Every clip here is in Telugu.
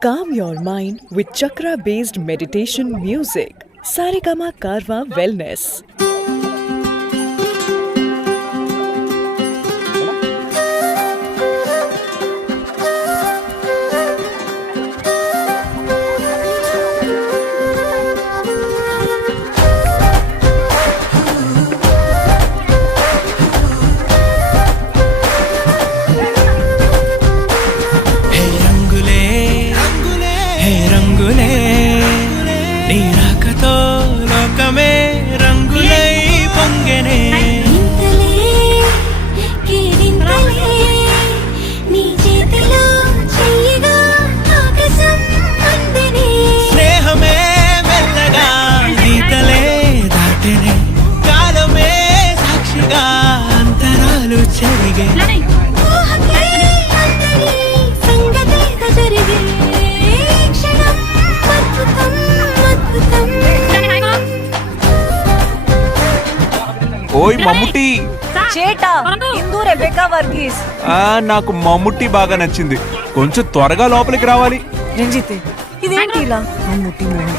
Calm your mind with chakra-based meditation music. Saregama Karwa Wellness. నీరాకతో లోకమే రంగులై పొంగెనే నీ చేతిలో చెయ్యగా ఆకాశం అందెనే స్నేహమే మెల్లగా గీతలే దాటెనే కాలమే సాక్షిగా అంతరాలు చెరిగే ఓయ్ మమ్ముట్టి చేటా హిందూ రెబెకా వర్గీస్. నాకు మమ్ముట్టి బాగా నచ్చింది. కొంచెం త్వరగా లోపలికి రావాలి. రంజిత్ ఇదేంటి ఇలా మమ్ముట్టి మూవీ?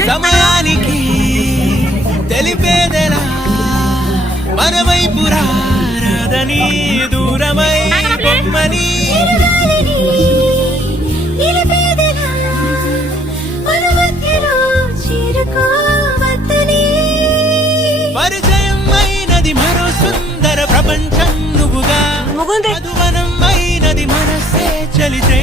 సమయానికి తెలిపేదెలా మన వైపు రాదని దూరమై బొమ్మని పరిచయం అయినది మరో సుందర ప్రపంచం నువ్వుగా మధువనం అయినది మనసే చలితే